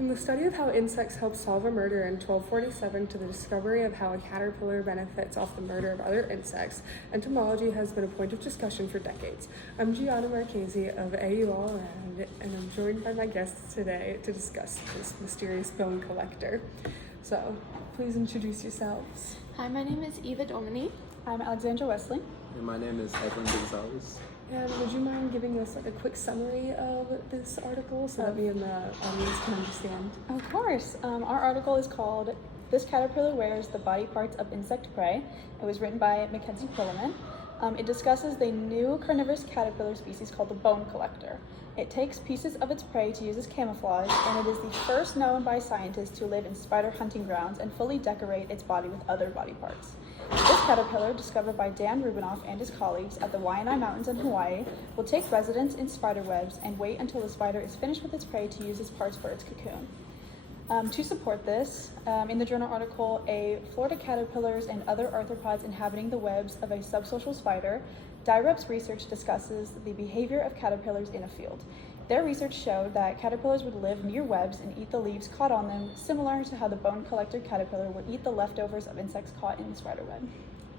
From the study of how insects help solve a murder in 1247 to the discovery of how a caterpillar benefits off the murder of other insects, entomology has been a point of discussion for decades. I'm Gianna Marchesi of AU All Around, and I'm joined by my guests today to discuss this mysterious bone collector. So, please introduce yourselves. Hi, my name is Dorminy. I'm Alexandra, Wesley. And my name is Edwin, Gonzalez. And would you mind giving us a quick summary of this article so that we in the audience can understand? Of course. Our article is called "This Caterpillar Wears the Body Parts of Insect Prey." It was written by Mackenzie Quilliman. It discusses the new carnivorous caterpillar species called the bone collector. It takes pieces of its prey to use as camouflage, and it is the first known by scientists to live in spider hunting grounds and fully decorate its body with other body parts. This caterpillar, discovered by Dan Rubinoff and his colleagues at the Waianae Mountains in Hawaii, will take residence in spider webs and wait until the spider is finished with its prey to use its parts for its cocoon. To support this, in the journal article, a Florida Caterpillars and Other Arthropods Inhabiting the Webs of a Subsocial Spider, DIREP's research discusses the behavior of caterpillars in a field. Their research showed that caterpillars would live near webs and eat the leaves caught on them, similar to how the bone collector caterpillar would eat the leftovers of insects caught in the spider web.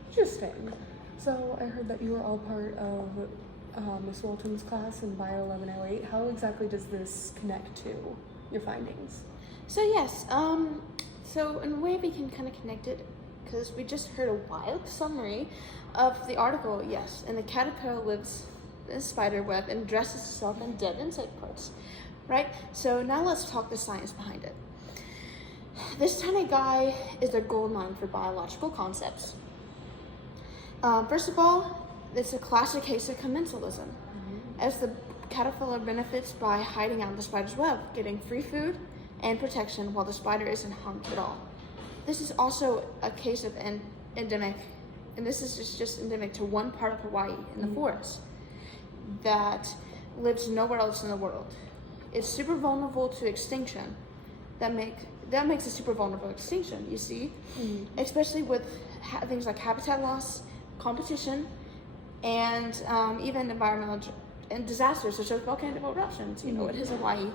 Interesting. So I heard that you were all part of Ms. Walton's class in Bio 1108. How exactly does this connect to your findings? So yes, so in a way we can kind of connect it because we just heard a wild summary of the article, yes, and the caterpillar lives in a spider web and dresses itself in dead insect parts, right? So now let's talk the science behind it. This tiny guy is a gold mine for biological concepts. First of all, it's a classic case of commensalism, as the caterpillar benefits by hiding out in the spider's web, getting free food and protection while the spider isn't harmed at all. This is also a case of endemic, and this is just endemic to one part of Hawaii in the forest that lives nowhere else in the world. It's super vulnerable to extinction. That makes it super vulnerable to extinction, you see? Especially with things like habitat loss, competition, and even environmental and disasters such as volcanic eruptions. You know, it is Hawaii.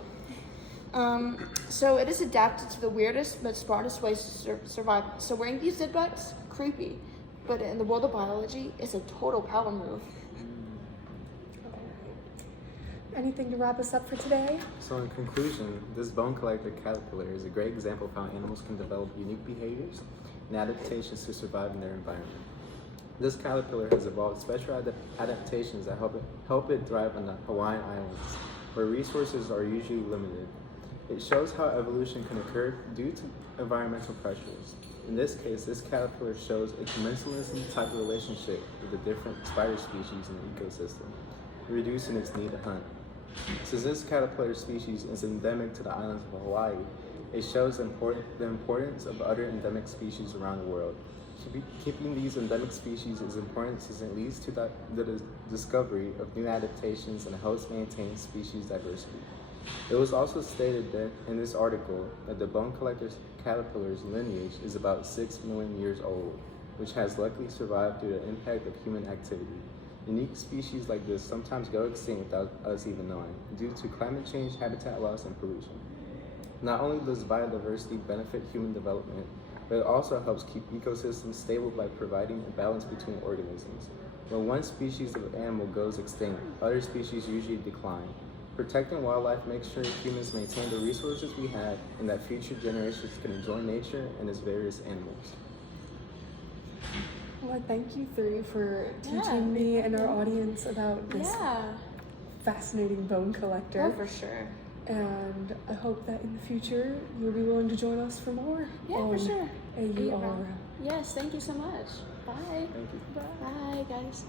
So it is adapted to the weirdest but smartest ways to survive. So wearing these dead bugs, creepy, but in the world of biology, it's a total power move. Anything to wrap us up for today? So in conclusion, this bone collector caterpillar is a great example of how animals can develop unique behaviors and adaptations to survive in their environment. This caterpillar has evolved special adaptations that help it thrive on the Hawaiian Islands, where resources are usually limited. It shows how evolution can occur due to environmental pressures. In this case, this caterpillar shows a commensalism type of relationship with the different spider species in the ecosystem, reducing its need to hunt. Since this caterpillar species is endemic to the islands of Hawaii, it shows the importance of other endemic species around the world. Keeping these endemic species is important since it leads to the discovery of new adaptations and helps maintain species diversity. It was also stated that in this article that the bone collector caterpillar's lineage is about 6 million years old, which has luckily survived through the impact of human activity. Unique species like this sometimes go extinct without us even knowing, due to climate change, habitat loss, and pollution. Not only does biodiversity benefit human development, but it also helps keep ecosystems stable by providing a balance between organisms. When one species of animal goes extinct, other species usually decline. Protecting wildlife makes sure humans maintain the resources we have and that future generations can enjoy nature and its various animals. Well, thank you three for teaching me and our audience about this fascinating bone collector. Oh, for sure. And I hope that in the future you'll be willing to join us for more. Yeah, for sure. AU All Around. Yes, thank you so much. Bye. Thank you. Bye, guys.